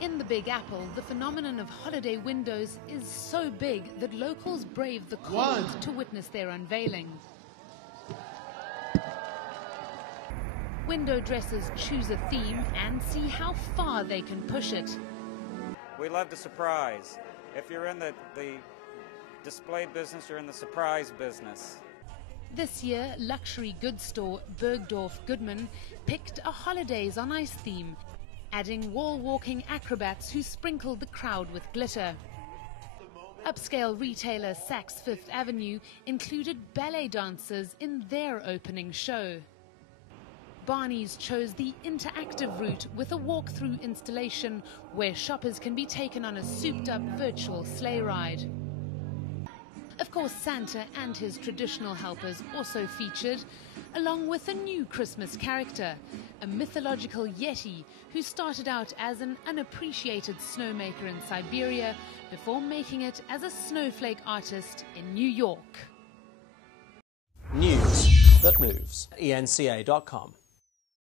In the Big Apple, the phenomenon of holiday windows is so big that locals brave the cold to witness their unveiling. Window dressers choose a theme and see how far they can push it. We love the surprise. If you're in the display business, you're in the surprise business. This year, luxury goods store Bergdorf Goodman picked a Holidays on Ice theme, adding wall-walking acrobats who sprinkled the crowd with glitter. Upscale retailer Saks Fifth Avenue included ballet dancers in their opening show. Barney's chose the interactive route with a walk-through installation where shoppers can be taken on a souped-up virtual sleigh ride. Of course, Santa and his traditional helpers also featured, along with a new Christmas character, a mythological Yeti who started out as an unappreciated snowmaker in Siberia before making it as a snowflake artist in New York. News that moves. ENCA.com.